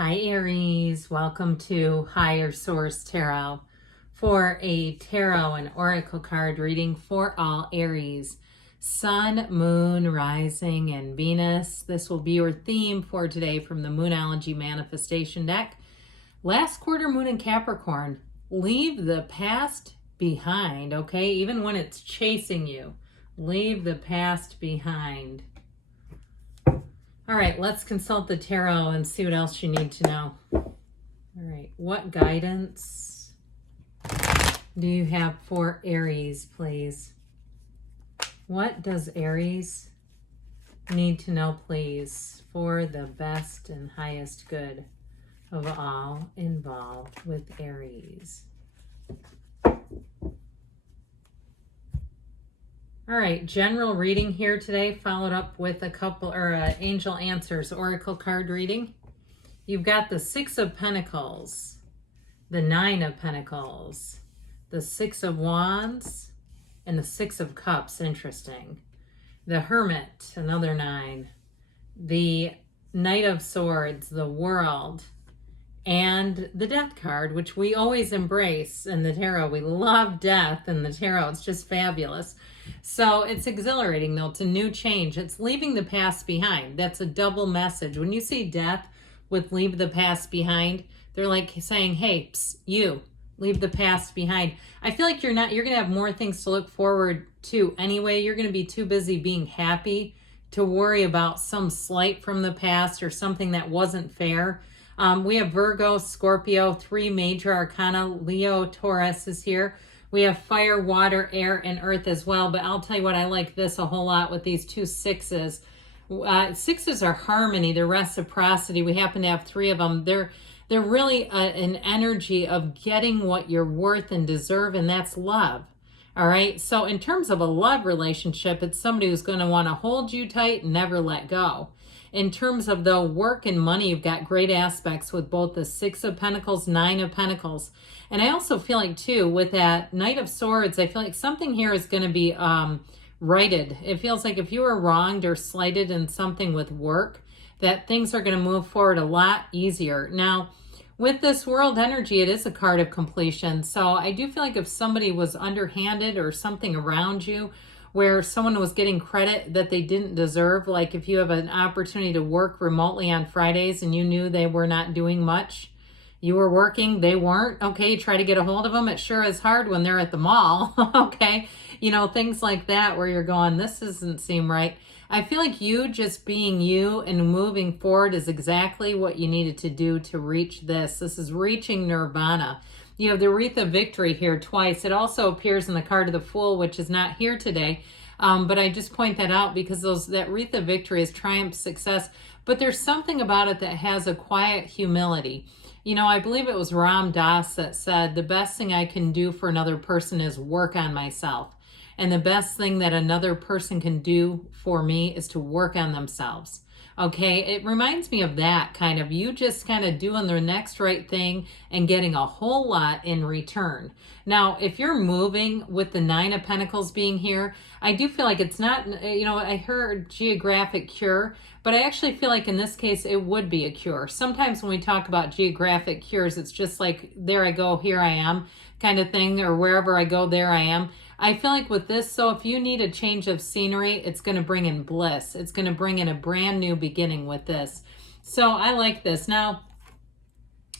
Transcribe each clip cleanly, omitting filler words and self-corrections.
Hi Aries, welcome to Higher Source Tarot for a tarot and oracle card reading for all Aries, Sun, Moon, Rising, and Venus. This will be your theme for today from the Moonology Manifestation deck. Last quarter moon in Capricorn, leave the past behind, okay? Even when it's chasing you, leave the past behind. All right, let's consult the tarot and see what else you need to know. All right, what guidance do you have for Aries, please? What does Aries need to know, please, for the best and highest good of all involved with Aries? All right, general reading here today, followed up with a couple, Angel Answers Oracle card reading. You've got the Six of Pentacles, the Nine of Pentacles, the Six of Wands, and the Six of Cups. Interesting. The Hermit, another nine. The Knight of Swords, the World, and the Death card, which we always embrace in the tarot. We love death in the tarot. It's just fabulous. So it's exhilarating, though. It's a new change. It's leaving the past behind. That's a double message. When you see death with leave the past behind, they're like saying, hey, psst, you, leave the past behind. I feel like you're going to have more things to look forward to anyway. You're going to be too busy being happy to worry about some slight from the past or something that wasn't fair. We have Virgo, Scorpio, three major arcana. Leo, Taurus is here. We have fire, water, air, and earth as well. But I'll tell you what, I like this a whole lot with these two sixes. Sixes are harmony. They're reciprocity. We happen to have three of them. They're really an energy of getting what you're worth and deserve, and that's love. All right. So in terms of a love relationship, it's somebody who's going to want to hold you tight and never let go. In terms of the work and money, you've got great aspects with both the Six of Pentacles, Nine of Pentacles. And I also feel like, too, with that Knight of Swords, I feel like something here is going to be righted. It feels like if you were wronged or slighted in something with work, that things are going to move forward a lot easier. Now, with this world energy, it is a card of completion. So I do feel like if somebody was underhanded or something around you, where someone was getting credit that they didn't deserve, like if you have an opportunity to work remotely on Fridays and you knew they were not doing much, you were working, they weren't, okay, you try to get a hold of them. It sure is hard when they're at the mall, okay, you know, things like that where you're going, this doesn't seem right. I feel like you just being you and moving forward is exactly what you needed to do to reach this. This is reaching nirvana. You have the Wreath of Victory here twice. It also appears in the card of the Fool, which is not here today. But I just point that out because that Wreath of Victory is triumph, success. But there's something about it that has a quiet humility. You know, I believe it was Ram Dass that said, the best thing I can do for another person is work on myself. And the best thing that another person can do for me is to work on themselves. Okay, it reminds me of that kind of, you just kind of doing the next right thing and getting a whole lot in return. Now, if you're moving with the Nine of Pentacles being here, I do feel like it's not, you know, I heard geographic cure, but I actually feel like in this case, it would be a cure. Sometimes when we talk about geographic cures, it's just like, there I go, here I am kind of thing, or wherever I go, there I am. I feel like with this, so if you need a change of scenery, it's going to bring in bliss. It's going to bring in a brand new beginning with this. So I like this. Now,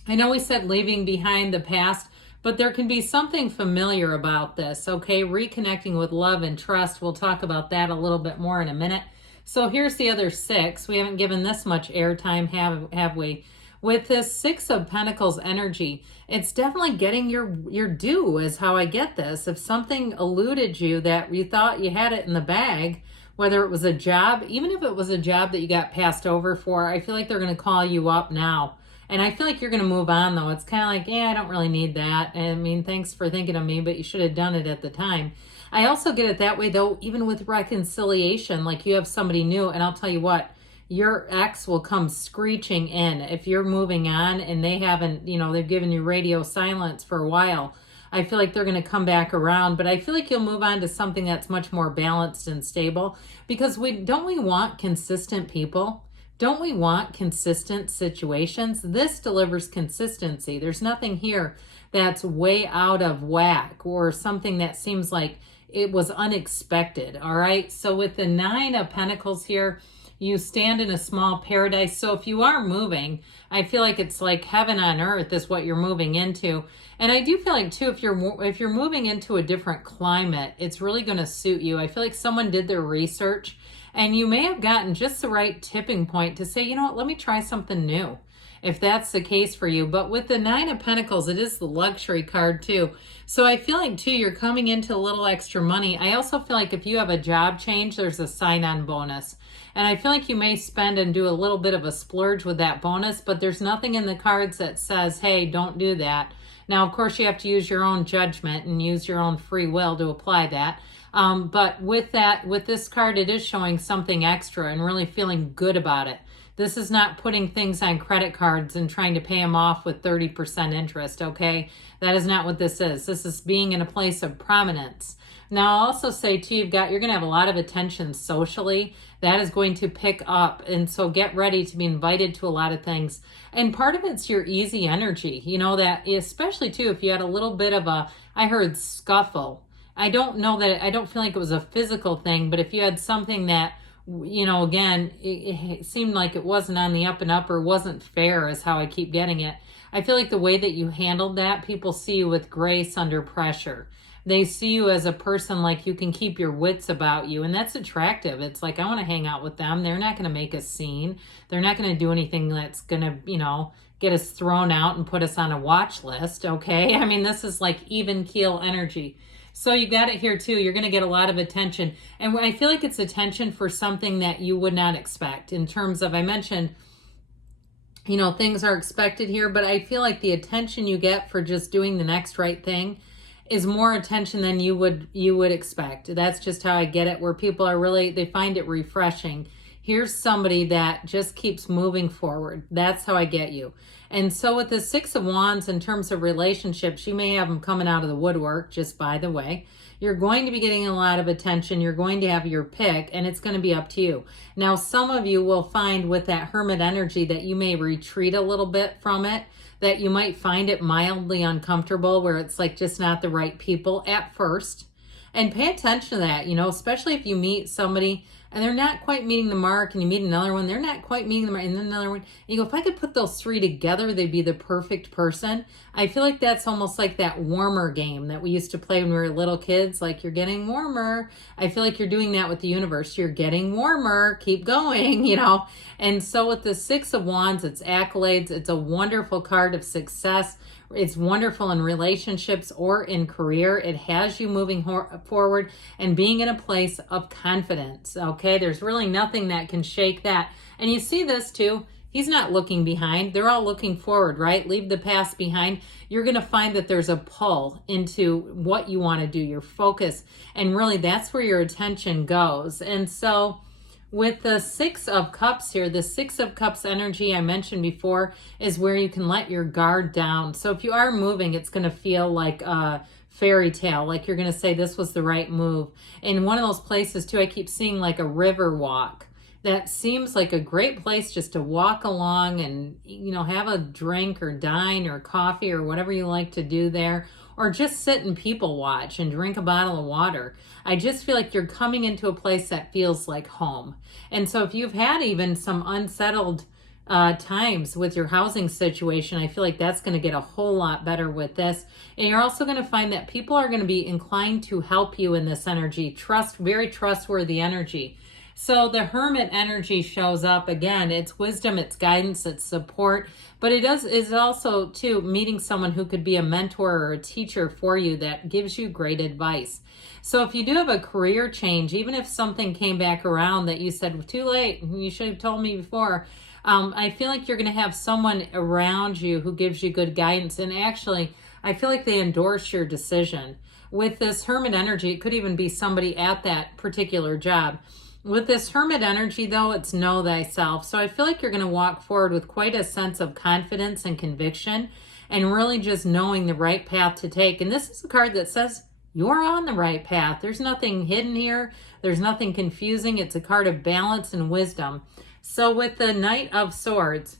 I know we said leaving behind the past, but there can be something familiar about this, okay? Reconnecting with love and trust. We'll talk about that a little bit more in a minute. So here's the other six. We haven't given this much airtime, have we? With this Six of Pentacles energy, it's definitely getting your due is how I get this. If something eluded you that you thought you had it in the bag, whether it was a job, even if it was a job that you got passed over for, I feel like they're going to call you up now. And I feel like you're going to move on, though. It's kind of like, yeah, I don't really need that. I mean, thanks for thinking of me, but you should have done it at the time. I also get it that way, though, even with reconciliation, like you have somebody new, and I'll tell you what, your ex will come screeching in if you're moving on and they haven't, you know, they've given you radio silence for a while. I feel like they're going to come back around, but I feel like you'll move on to something that's much more balanced and stable because don't we want consistent people? Don't we want consistent situations? This delivers consistency. There's nothing here that's way out of whack or something that seems like it was unexpected, all right? So with the 9 of Pentacles here, you stand in a small paradise. So if you are moving, I feel like it's like heaven on earth is what you're moving into. And I do feel like too, if you're moving into a different climate, it's really going to suit you. I feel like someone did their research and you may have gotten just the right tipping point to say, you know what, let me try something new, if that's the case for you. But with the 9 of Pentacles, it is the luxury card too. So I feel like too, you're coming into a little extra money. I also feel like if you have a job change, there's a sign-on bonus. And I feel like you may spend and do a little bit of a splurge with that bonus, but there's nothing in the cards that says, hey, don't do that. Now, of course, you have to use your own judgment and use your own free will to apply that. But with this card, it is showing something extra and really feeling good about it. This is not putting things on credit cards and trying to pay them off with 30% interest, okay? That is not what this is. This is being in a place of prominence. Now, I'll also say too, you're going to have a lot of attention socially. That is going to pick up. And so get ready to be invited to a lot of things. And part of it's your easy energy. You know, that especially too, if you had a little bit of a, I heard scuffle. I don't know that, I don't feel like it was a physical thing, but if you had something that, you know, again, it seemed like it wasn't on the up and up or wasn't fair is how I keep getting it. I feel like the way that you handled that, people see you with grace under pressure. They see you as a person like you can keep your wits about you, and that's attractive. It's like, I want to hang out with them. They're not going to make a scene. They're not going to do anything that's going to, you know, get us thrown out and put us on a watch list, okay? I mean, this is like even keel energy. So you got it here too. You're going to get a lot of attention. And I feel like it's attention for something that you would not expect in terms of, I mentioned, you know, things are expected here, but I feel like the attention you get for just doing the next right thing is more attention than you would expect. That's just how I get it, where people are really, they find it refreshing. Here's somebody that just keeps moving forward. That's how I get you. And so with the 6 of Wands, in terms of relationships, you may have them coming out of the woodwork, just by the way. You're going to be getting a lot of attention. You're going to have your pick, and it's going to be up to you. Now, some of you will find with that Hermit energy that you may retreat a little bit from it, that you might find it mildly uncomfortable, where it's like just not the right people at first. And pay attention to that, you know, especially if you meet somebody and they're not quite meeting the mark, and you meet another one, they're not quite meeting the mark, and then another one. And you go, if I could put those 3 together, they'd be the perfect person. I feel like that's almost like that warmer game that we used to play when we were little kids, like you're getting warmer. I feel like you're doing that with the universe. You're getting warmer, keep going, you know. And so with the 6 of Wands, it's accolades. It's a wonderful card of success. It's wonderful in relationships or in career. It has you moving forward and being in a place of confidence, okay? There's really nothing that can shake that. And you see this too. He's not looking behind. They're all looking forward, right? Leave the past behind. You're going to find that there's a pull into what you want to do, your focus. And really, that's where your attention goes. And so with the 6 of Cups here, the 6 of Cups energy I mentioned before is where you can let your guard down. So if you are moving, it's going to feel like a fairy tale, like you're going to say this was the right move. In one of those places too, I keep seeing like a river walk. That seems like a great place just to walk along and, you know, have a drink or dine or coffee or whatever you like to do there. Or just sit and people watch and drink a bottle of water. I just feel like you're coming into a place that feels like home. And so if you've had even some unsettled times with your housing situation, I feel like that's going to get a whole lot better with this. And you're also going to find that people are going to be inclined to help you in this energy. Very trustworthy energy. So the Hermit energy shows up again. It's wisdom, it's guidance, it's support, but is also too meeting someone who could be a mentor or a teacher for you that gives you great advice. So if you do have a career change, even if something came back around that you said, too late, you should have told me before, I feel like you're going to have someone around you who gives you good guidance. And actually, I feel like they endorse your decision. With this Hermit energy, it could even be somebody at that particular job. With this Hermit energy, though, it's know thyself. So I feel like you're going to walk forward with quite a sense of confidence and conviction and really just knowing the right path to take. And this is a card that says you're on the right path. There's nothing hidden here. There's nothing confusing. It's a card of balance and wisdom. So with the Knight of Swords,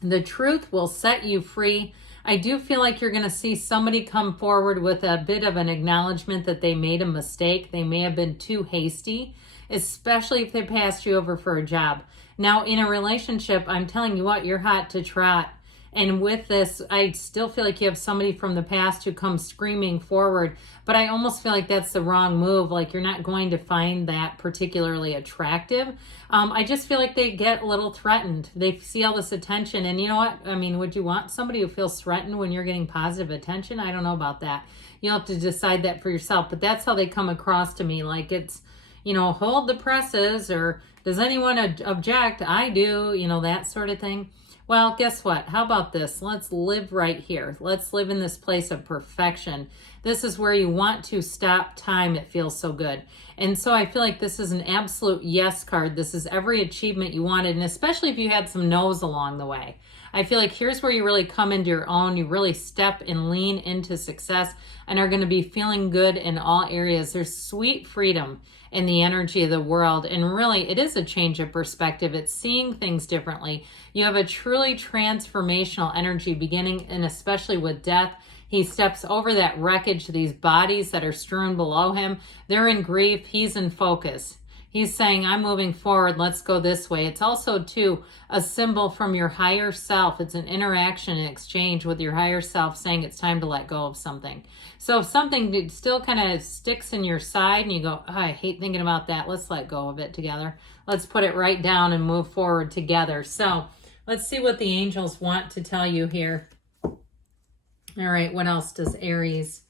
the truth will set you free. I do feel like you're going to see somebody come forward with a bit of an acknowledgement that they made a mistake. They may have been too hasty, especially if they passed you over for a job. Now, in a relationship, I'm telling you what, you're hot to trot. And with this, I still feel like you have somebody from the past who comes screaming forward, but I almost feel like that's the wrong move. Like you're not going to find that particularly attractive. I just feel like they get a little threatened. They see all this attention, and you know what? I mean, would you want somebody who feels threatened when you're getting positive attention? I don't know about that. You'll have to decide that for yourself, but that's how they come across to me. Like it's, you know, hold the presses, or does anyone object? I do, you know, that sort of thing. Well, guess what? How about this? Let's live right here. Let's live in this place of perfection. This is where you want to stop time. It feels so good. And so I feel like this is an absolute yes card. This is every achievement you wanted, and especially if you had some no's along the way. I feel like here's where you really come into your own. You really step and lean into success and are going to be feeling good in all areas. There's sweet freedom in the energy of the world. And really, it is a change of perspective. It's seeing things differently. You have a truly transformational energy beginning, and especially with death. He steps over that wreckage, these bodies that are strewn below him. They're in grief. He's in focus. He's saying, I'm moving forward. Let's go this way. It's also, too, a symbol from your higher self. It's an interaction and exchange with your higher self saying it's time to let go of something. So if something still kind of sticks in your side and you go, oh, I hate thinking about that, let's let go of it together. Let's put it right down and move forward together. So let's see what the angels want to tell you here. All right, what else does Aries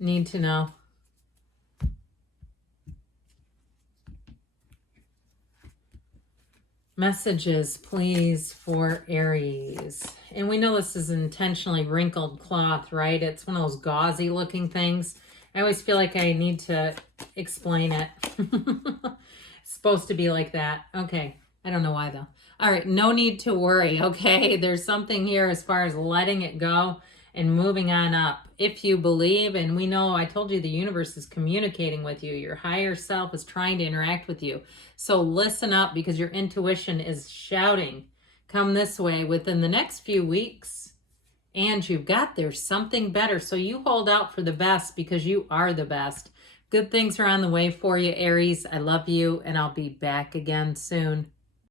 need to know? Messages, please, for Aries. And we know this is intentionally wrinkled cloth, right? It's one of those gauzy looking things. I always feel like I need to explain it. It's supposed to be like that. Okay. I don't know why though. All right. No need to worry. Okay. There's something here as far as letting it go and moving on up. If you believe, and we know, I told you the universe is communicating with you. Your higher self is trying to interact with you. So listen up, because your intuition is shouting, come this way within the next few weeks. And you've got, there's something better. So you hold out for the best, because you are the best. Good things are on the way for you, Aries. I love you, and I'll be back again soon.